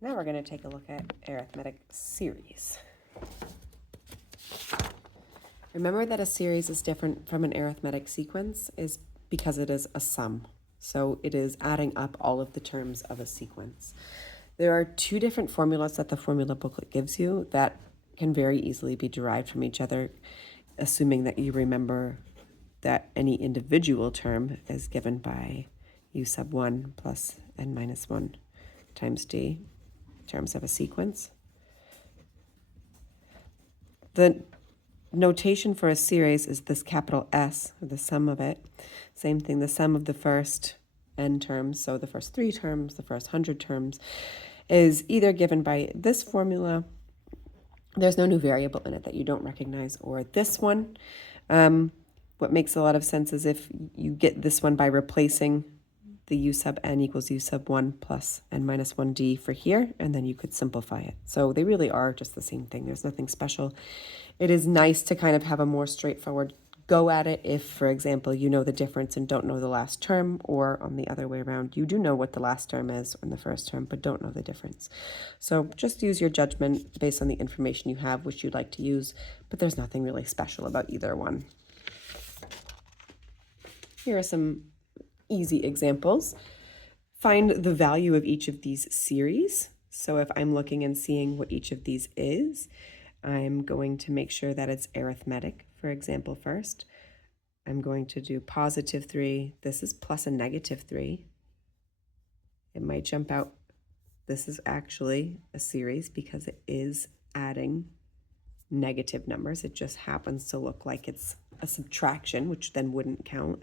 Now we're going to take a look at arithmetic series. Remember that a series is different from an arithmetic sequence is because it is a sum. So it is adding up all of the terms of a sequence. There are two different formulas that the formula booklet gives you that can very easily be derived from each other, assuming that you remember that any individual term is given by u sub 1 plus n minus 1 times d in terms of a sequence. The notation for a series is this capital S, or the sum of it. Same thing, the sum of the first n terms, so the first 3 terms, the first 100 terms, is either given by this formula, there's no new variable in it that you don't recognize, or this one. What makes a lot of sense is if you get this one by replacing the u sub n equals u sub 1 plus n minus 1d for here, and then you could simplify it. So they really are just the same thing. There's nothing special. It is nice to kind of have a more straightforward go at it if, for example, you know the difference and don't know the last term, or on the other way around, you do know what the last term is in the first term but don't know the difference. So just use your judgment based on the information you have, which you'd like to use, but there's nothing really special about either one. Here are some easy examples. Find the value of each of these series. So if I'm looking and seeing what each of these is, I'm going to make sure that it's arithmetic, for example, first. I'm going to do positive 3. This is plus a negative 3. It might jump out. This is actually a series because it is adding negative numbers. It just happens to look like it's a subtraction, which then wouldn't count.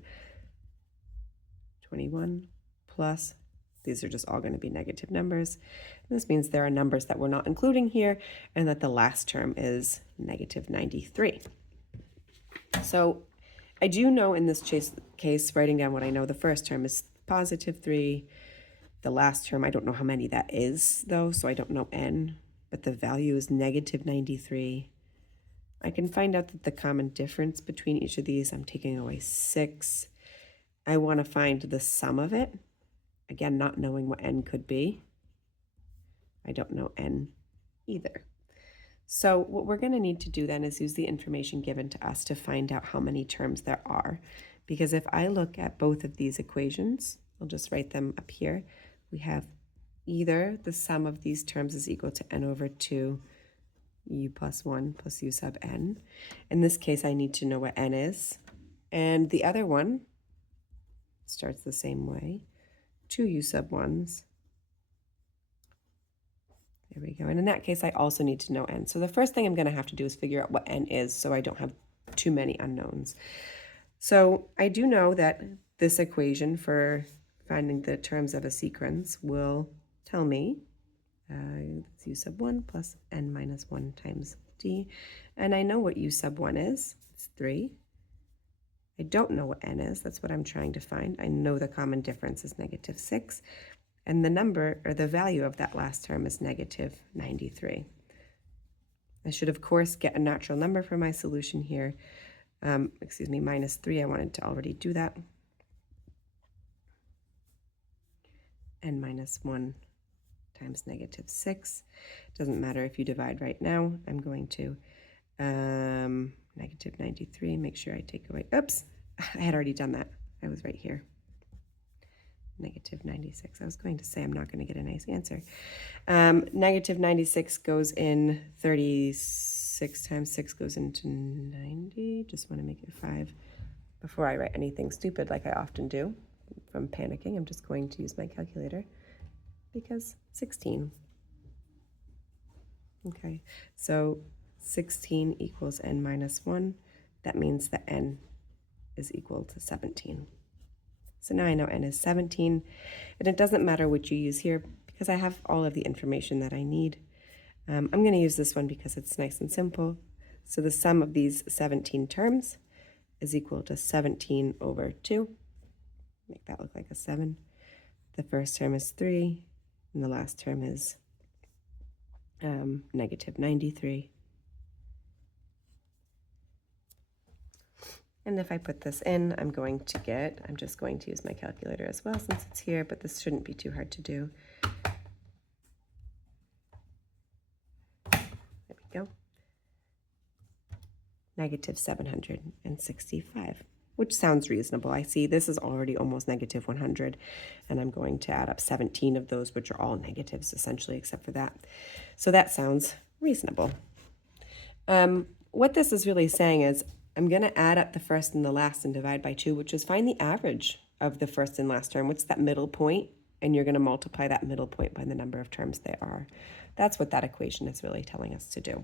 21 plus, these are just all going to be negative numbers. This means there are numbers that we're not including here, and that the last term is negative 93. So I do know in this case, writing down what I know, the first term is positive 3. The last term, I don't know how many that is, though, so I don't know n, but the value is negative 93. I can find out that the common difference between each of these, I'm taking away 6. I want to find the sum of it. Again, not knowing what n could be. I don't know n either. So what we're going to need to do then is use the information given to us to find out how many terms there are. Because if I look at both of these equations, I'll just write them up here. We have either the sum of these terms is equal to n over 2 u plus 1 plus u sub n. In this case, I need to know what n is. And the other one starts the same way. 2 u sub 1s. There we go. And in that case, I also need to know n. So the first thing I'm going to have to do is figure out what n is so I don't have too many unknowns. So I do know that this equation for finding the terms of a sequence will tell me it's u sub 1 plus n minus 1 times d. And I know what u sub 1 is. It's 3. I don't know what n is. That's what I'm trying to find. I know the common difference is negative 6. And the number, or the value of that last term is negative 93. I should, of course, get a natural number for my solution here. Minus 3. I wanted to already do that. N minus 1 times negative 6. Doesn't matter if you divide right now. I'm going to negative 93, make sure I take away, oops, I had already done that. I was right here. Negative 96. I was going to say I'm not going to get a nice answer. Negative 96 goes in 36 times 6 goes into 90. Just want to make it 5 before I write anything stupid like I often do. From panicking, I'm just going to use my calculator because 16. Okay, so 16 equals n minus 1. That means that n is equal to 17. So now I know n is 17, and it doesn't matter what you use here because I have all of the information that I need. I'm going to use this one because it's nice and simple. So the sum of these 17 terms is equal to 17 over 2. Make that look like a 7. The first term is 3, and the last term is negative 93. And if I put this in, I'm just going to use my calculator as well since it's here, but this shouldn't be too hard to do. negative 765, which sounds reasonable. I see this is already almost negative 100, and I'm going to add up 17 of those, which are all negatives essentially, except for that. So that sounds reasonable. What this is really saying is I'm going to add up the first and the last and divide by 2, which is find the average of the first and last term. What's that middle point? And you're going to multiply that middle point by the number of terms there are. That's what that equation is really telling us to do.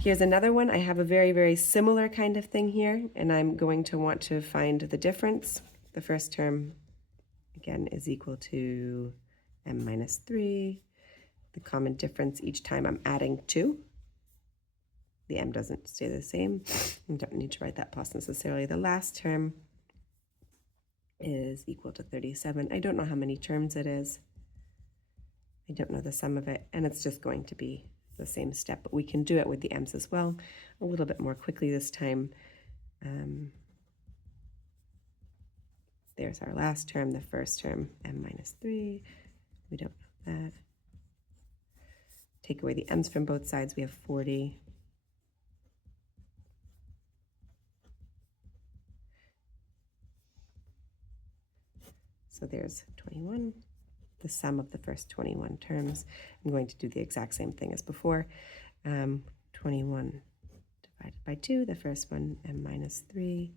Here's another one. I have a very, very similar kind of thing here, and I'm going to want to find the difference. The first term, again, is equal to m minus 3. The common difference each time I'm adding 2. The m doesn't stay the same. I don't need to write that plus necessarily. The last term is equal to 37. I don't know how many terms it is. I don't know the sum of it, and it's just going to be the same step, but we can do it with the m's as well a little bit more quickly this time. There's our last term, the first term, m minus 3. We don't know that. Take away the m's from both sides, we have 40. So there's 21, the sum of the first 21 terms. I'm going to do the exact same thing as before. 21 divided by 2, the first one, m minus 3.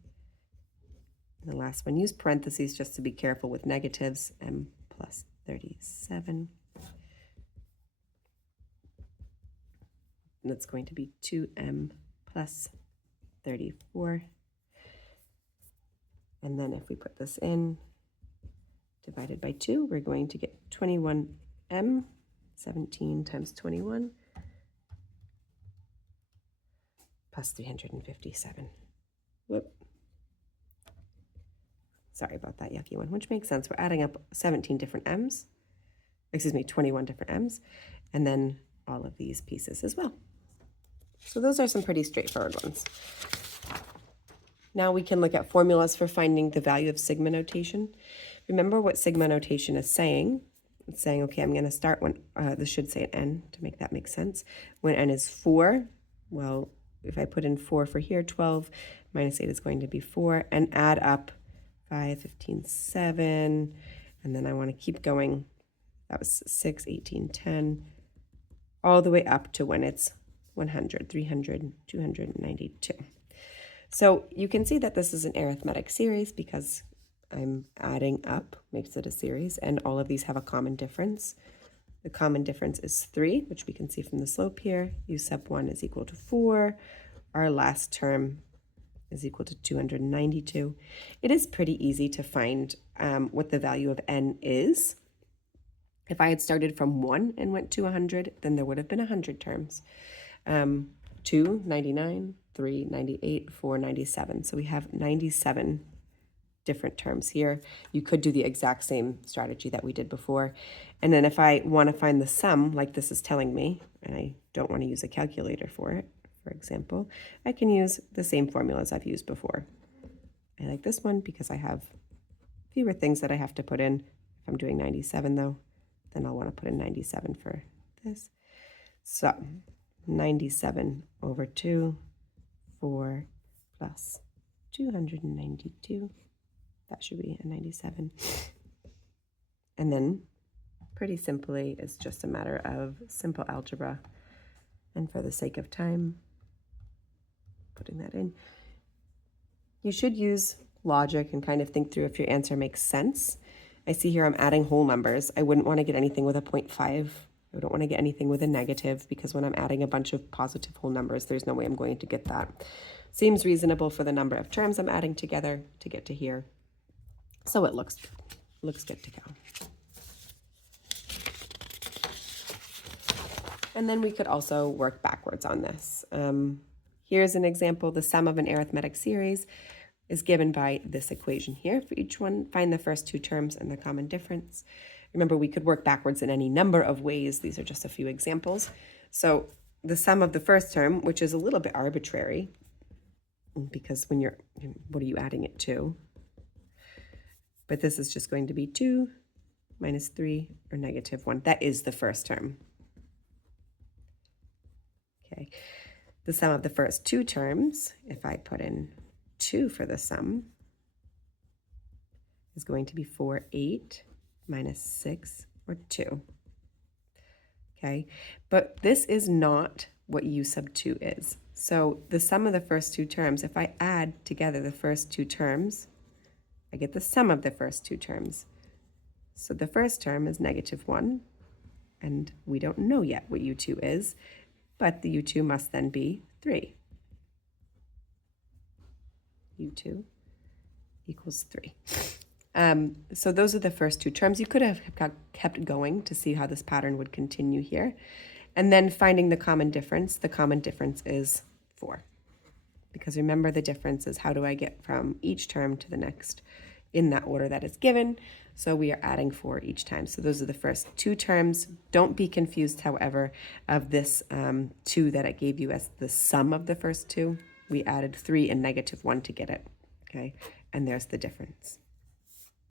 And the last one, use parentheses just to be careful with negatives, m plus 37. And it's going to be 2m plus 34. And then if we put this in, divided by 2, we're going to get 21m, 17 times 21, plus 357. Whoop. Sorry about that yucky one, which makes sense. We're adding up 17 different m's, 21 different m's, and then all of these pieces as well. So those are some pretty straightforward ones. Now we can look at formulas for finding the value of sigma notation. Remember what sigma notation is saying. It's saying, okay, I'm going to start when, this should say an n to make that make sense. When n is 4, well, if I put in 4 for here, 12 minus 8 is going to be 4, and add up 5, 15, 7, and then I want to keep going. That was 6, 18, 10, all the way up to when it's 100, 300, 292. So you can see that this is an arithmetic series because I'm adding up, makes it a series, and all of these have a common difference. The common difference is 3, which we can see from the slope here. U sub 1 is equal to 4. Our last term is equal to 292. It is pretty easy to find what the value of n is. If I had started from 1 and went to 100, then there would have been 100 terms. 2, 99, 3, 98, 4, 97. So we have 97 different terms here. You could do the exact same strategy that we did before. And then if I want to find the sum, like this is telling me, and I don't want to use a calculator for it, for example, I can use the same formulas I've used before. I like this one because I have fewer things that I have to put in. If I'm doing 97 though, then I'll want to put in 97 for this. So 97 over 2, 4 plus 292. That should be a 97. And then pretty simply, it's just a matter of simple algebra. And for the sake of time, putting that in, you should use logic and kind of think through if your answer makes sense. I see here I'm adding whole numbers. I wouldn't want to get anything with a 0.5. I don't want to get anything with a negative because when I'm adding a bunch of positive whole numbers, there's no way I'm going to get that. Seems reasonable for the number of terms I'm adding together to get to here. So it looks good to go. And then we could also work backwards on this. Here's an example. The sum of an arithmetic series is given by this equation here. For each one, find the first 2 terms and the common difference. Remember, we could work backwards in any number of ways. These are just a few examples. So the sum of the first term, which is a little bit arbitrary, because when what are you adding it to? But this is just going to be 2 minus 3 or negative 1. That is the first term. Okay. The sum of the first two terms, if I put in 2 for the sum, is going to be 4, 8 minus 6, or 2. Okay, but this is not what u sub 2 is. So the sum of the first two terms, if I add together the first two terms, I get the sum of the first two terms. So the first term is -1, and we don't know yet what u2 is, but the u2 must then be 3. u2 equals 3. So those are the first two terms. You could have kept going to see how this pattern would continue here. And then finding the common difference is 4. Because remember, the difference is how do I get from each term to the next in that order that is given. So we are adding 4 each time. So those are the first two terms. Don't be confused, however, of this 2 that I gave you as the sum of the first two. We added 3 and -1 to get it. Okay, and there's the difference.